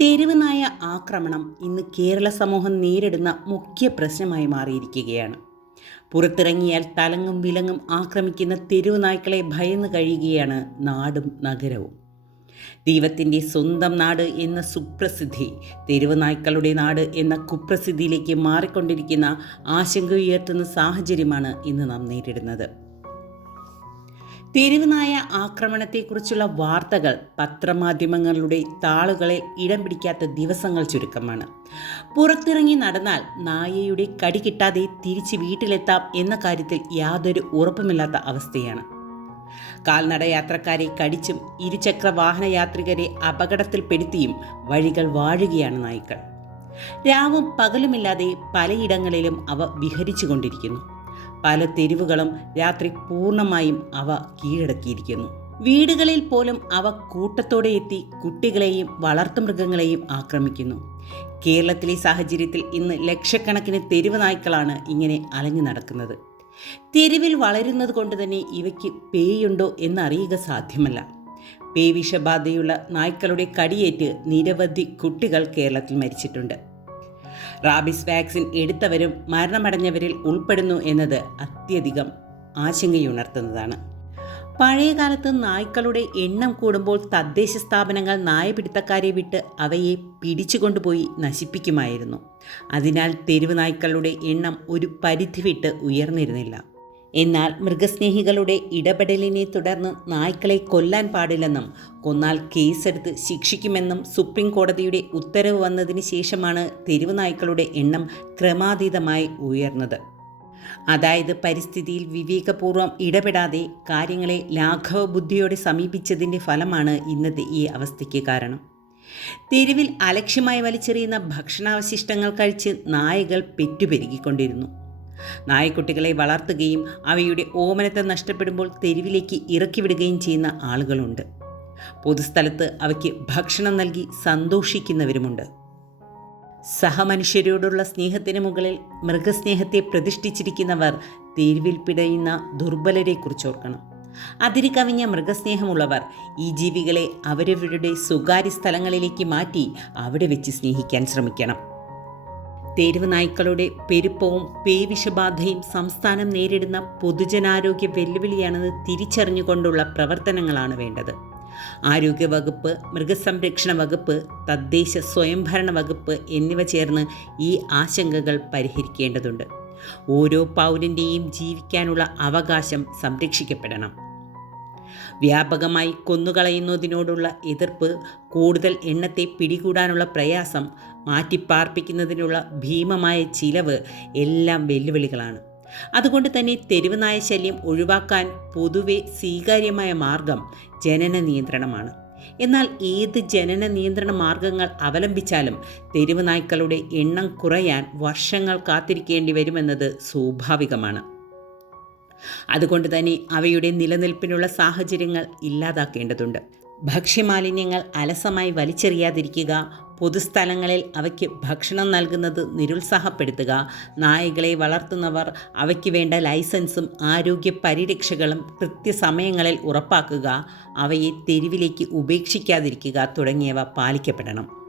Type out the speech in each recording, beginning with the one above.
തെരുവ് നായ ആക്രമണം ഇന്ന് കേരള സമൂഹം നേരിടുന്ന മുഖ്യ പ്രശ്നമായി മാറിയിരിക്കുകയാണ്. പുറത്തിറങ്ങിയാൽ തലങ്ങും വിലങ്ങും ആക്രമിക്കുന്ന തെരുവ് നായ്ക്കളെ ഭയന്ന് കഴിയുകയാണ് നാടും നഗരവും. ദൈവത്തിന്റെ സ്വന്തം നാട് എന്ന സുപ്രസിദ്ധി തെരുവ് നായ്ക്കളുടെ നാട് എന്ന കുപ്രസിദ്ധിയിലേക്ക് മാറിക്കൊണ്ടിരിക്കുന്ന ആശങ്ക ഉയർത്തുന്ന സാഹചര്യമാണ് ഇന്ന് നാം നേരിടുന്നത്. തെരുവുനായ ആക്രമണത്തെക്കുറിച്ചുള്ള വാർത്തകൾ പത്രമാധ്യമങ്ങളുടെ താളുകളെ ഇടം പിടിക്കാത്ത ദിവസങ്ങൾ ചുരുക്കമാണ്. പുറത്തിറങ്ങി നടന്നാൽ നായയുടെ കടി കിട്ടാതെ തിരിച്ച് വീട്ടിലെത്താം എന്ന കാര്യത്തിൽ യാതൊരു ഉറപ്പുമില്ലാത്ത അവസ്ഥയാണ്. കാൽനട യാത്രക്കാരെ കടിച്ചും ഇരുചക്ര വാഹന യാത്രികരെ അപകടത്തിൽപ്പെടുത്തിയും വഴികൾ വാഴുകയാണ് നായ്ക്കൾ. രാവും പകലുമില്ലാതെ പലയിടങ്ങളിലും അവ വിഹരിച്ചുകൊണ്ടിരിക്കുന്നു പല തെരുവുകളും രാത്രി പൂർണമായും അവ കീഴടക്കിയിരിക്കുന്നു. വീടുകളിൽ പോലും അവ കൂട്ടത്തോടെ എത്തി കുട്ടികളെയും വളർത്തുമൃഗങ്ങളെയും ആക്രമിക്കുന്നു. കേരളത്തിലെ സാഹചര്യത്തിൽ ഇന്ന് ലക്ഷക്കണക്കിന് തെരുവ് നായ്ക്കളാണ് ഇങ്ങനെ അലഞ്ഞു നടക്കുന്നത്. തെരുവിൽ വളരുന്നത് കൊണ്ട് തന്നെ ഇവയ്ക്ക് പേയുണ്ടോ എന്നറിയുക സാധ്യമല്ല. പേവിഷബാധയുള്ള നായ്ക്കളുടെ കടിയേറ്റ് നിരവധി കുട്ടികൾ കേരളത്തിൽ മരിച്ചിട്ടുണ്ട്. റാബിസ് വാക്സിൻ എടുത്തവരും മരണമടഞ്ഞവരിൽ ഉൾപ്പെടുന്നു എന്നത് അത്യധികം ആശങ്കയുണർത്തുന്നതാണ്. പഴയകാലത്ത് നായ്ക്കളുടെ എണ്ണം കൂടുമ്പോൾ തദ്ദേശ സ്ഥാപനങ്ങൾ നായപിടുത്തക്കാരെ വിട്ട് അവയെ പിടിച്ചുകൊണ്ടുപോയി നശിപ്പിക്കുമായിരുന്നു. അതിനാൽ തെരുവ് നായ്ക്കളുടെ എണ്ണം ഒരു പരിധി വിട്ട് ഉയർന്നിരുന്നില്ല. എന്നാൽ മൃഗസ്നേഹികളുടെ ഇടപെടലിനെ തുടർന്ന് നായ്ക്കളെ കൊല്ലാൻ പാടില്ലെന്നും കൊന്നാൽ കേസെടുത്ത് ശിക്ഷിക്കുമെന്നും സുപ്രീം കോടതിയുടെ ഉത്തരവ് വന്നതിന് ശേഷമാണ് തെരുവ് നായ്ക്കളുടെ എണ്ണം ക്രമാതീതമായി ഉയർന്നത്. അതായത് പരിസ്ഥിതിയിൽ വിവേകപൂർവം ഇടപെടാതെ കാര്യങ്ങളെ ലാഘവ ബുദ്ധിയോടെ സമീപിച്ചതിന്റെ ഫലമാണ് ഇന്നത്തെ ഈ അവസ്ഥയ്ക്ക് കാരണം. തെരുവിൽ അലക്ഷ്യമായി വലിച്ചെറിയുന്ന ഭക്ഷണാവശിഷ്ടങ്ങൾ കഴിച്ച് നായകൾ പെറ്റുപെരുകിക്കൊണ്ടിരുന്നു. നായക്കുട്ടികളെ വളർത്തുകയും അവയുടെ ഓമനത്തെ നഷ്ടപ്പെടുമ്പോൾ തെരുവിലേക്ക് ഇറക്കി വിടുകയും ചെയ്യുന്ന ആളുകളുണ്ട്. പൊതുസ്ഥലത്ത് അവയ്ക്ക് ഭക്ഷണം നൽകി സന്തോഷിക്കുന്നവരുമുണ്ട്. സഹമനുഷ്യരോടുള്ള സ്നേഹത്തിന് മുകളിൽ മൃഗസ്നേഹത്തെ പ്രതിഷ്ഠിച്ചിരിക്കുന്നവർ തെരുവിൽ പിടയുന്ന ദുർബലരെക്കുറിച്ചോർക്കണം അതിര് കവിഞ്ഞ മൃഗസ്നേഹമുള്ളവർ ഈ ജീവികളെ അവരവരുടെ സ്വകാര്യ സ്ഥലങ്ങളിലേക്ക് മാറ്റി അവിടെ വെച്ച് സ്നേഹിക്കാൻ ശ്രമിക്കണം. തെരുവ് നായ്ക്കളുടെ പെരുപ്പവും പേവിഷബാധയും സംസ്ഥാനം നേരിടുന്ന പൊതുജനാരോഗ്യ വെല്ലുവിളിയാണെന്ന് തിരിച്ചറിഞ്ഞുകൊണ്ടുള്ള പ്രവർത്തനങ്ങളാണ് വേണ്ടത്. ആരോഗ്യവകുപ്പ് മൃഗസംരക്ഷണ വകുപ്പ് തദ്ദേശ സ്വയംഭരണ വകുപ്പ് എന്നിവ ചേർന്ന് ഈ ആശങ്കകൾ പരിഹരിക്കേണ്ടതുണ്ട്. ഓരോ പൗരന്റെയും ജീവിക്കാനുള്ള അവകാശം സംരക്ഷിക്കപ്പെടണം. വ്യാപകമായി കൊന്നുകളയുന്നതിനോടുള്ള എതിർപ്പ് കൂടുതൽ എണ്ണത്തെ പിടികൂടാനുള്ള പ്രയാസം മാറ്റിപ്പാർപ്പിക്കുന്നതിനുള്ള ഭീമമായ ചിലവ് എല്ലാം വെല്ലുവിളികളാണ്. അതുകൊണ്ട് തന്നെ തെരുവ് നായ ശല്യം ഒഴിവാക്കാൻ പൊതുവെ സ്വീകാര്യമായ മാർഗം ജനന നിയന്ത്രണമാണ്. എന്നാൽ ഏത് ജനന നിയന്ത്രണ മാർഗങ്ങൾ അവലംബിച്ചാലും തെരുവ് നായ്ക്കളുടെ എണ്ണം കുറയാൻ വർഷങ്ങൾ കാത്തിരിക്കേണ്ടി വരുമെന്നത് സ്വാഭാവികമാണ്. അതുകൊണ്ട് തന്നെ അവയുടെ നിലനിൽപ്പിനുള്ള സാഹചര്യങ്ങൾ ഇല്ലാതാക്കേണ്ടതുണ്ട്. ഭക്ഷ്യമാലിന്യങ്ങൾ അലസമായി വലിച്ചെറിയാതിരിക്കുക പൊതുസ്ഥലങ്ങളിൽ അവയ്ക്ക് ഭക്ഷണം നൽകുന്നത് നിരുത്സാഹപ്പെടുത്തുക നായകളെ വളർത്തുന്നവർ അവയ്ക്ക് വേണ്ട ലൈസൻസും ആരോഗ്യ പരിരക്ഷകളും കൃത്യസമയങ്ങളിൽ ഉറപ്പാക്കുക അവയെ തെരുവിലേക്ക് ഉപേക്ഷിക്കാതിരിക്കുക തുടങ്ങിയവ പാലിക്കപ്പെടണം.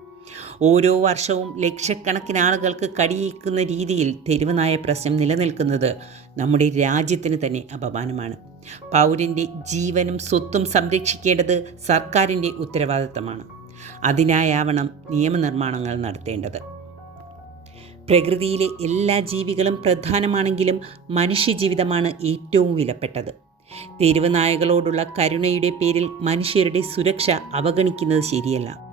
ഓരോ വർഷവും ലക്ഷക്കണക്കിന് ആളുകൾക്ക് കടിയേക്കുന്ന രീതിയിൽ തെരുവനായ പ്രശ്നം നിലനിൽക്കുന്നത് നമ്മുടെ രാജ്യത്തിന് തന്നെ അപമാനമാണ്. പൗരന്റെ ജീവനും സ്വത്തും സംരക്ഷിക്കേണ്ടത് സർക്കാരിന്റെ ഉത്തരവാദിത്തമാണ്. അതിനായാവണം നിയമനിർമ്മാണങ്ങൾ നടത്തേണ്ടത്. പ്രകൃതിയിലെ എല്ലാ ജീവികളും പ്രധാനമാണെങ്കിലും മനുഷ്യജീവിതമാണ് ഏറ്റവും വിലപ്പെട്ടത്. തെരുവ് നായകളോടുള്ള കരുണയുടെ പേരിൽ മനുഷ്യരുടെ സുരക്ഷ അവഗണിക്കുന്നത് ശരിയല്ല.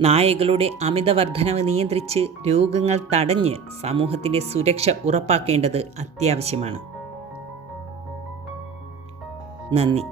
നായകളുടെ അമിതവർദ്ധനവ് നിയന്ത്രിച്ച് രോഗങ്ങൾ തടഞ്ഞ് സമൂഹത്തിന്റെ സുരക്ഷ ഉറപ്പാക്കേണ്ടത് അത്യാവശ്യമാണ്. നന്ദി.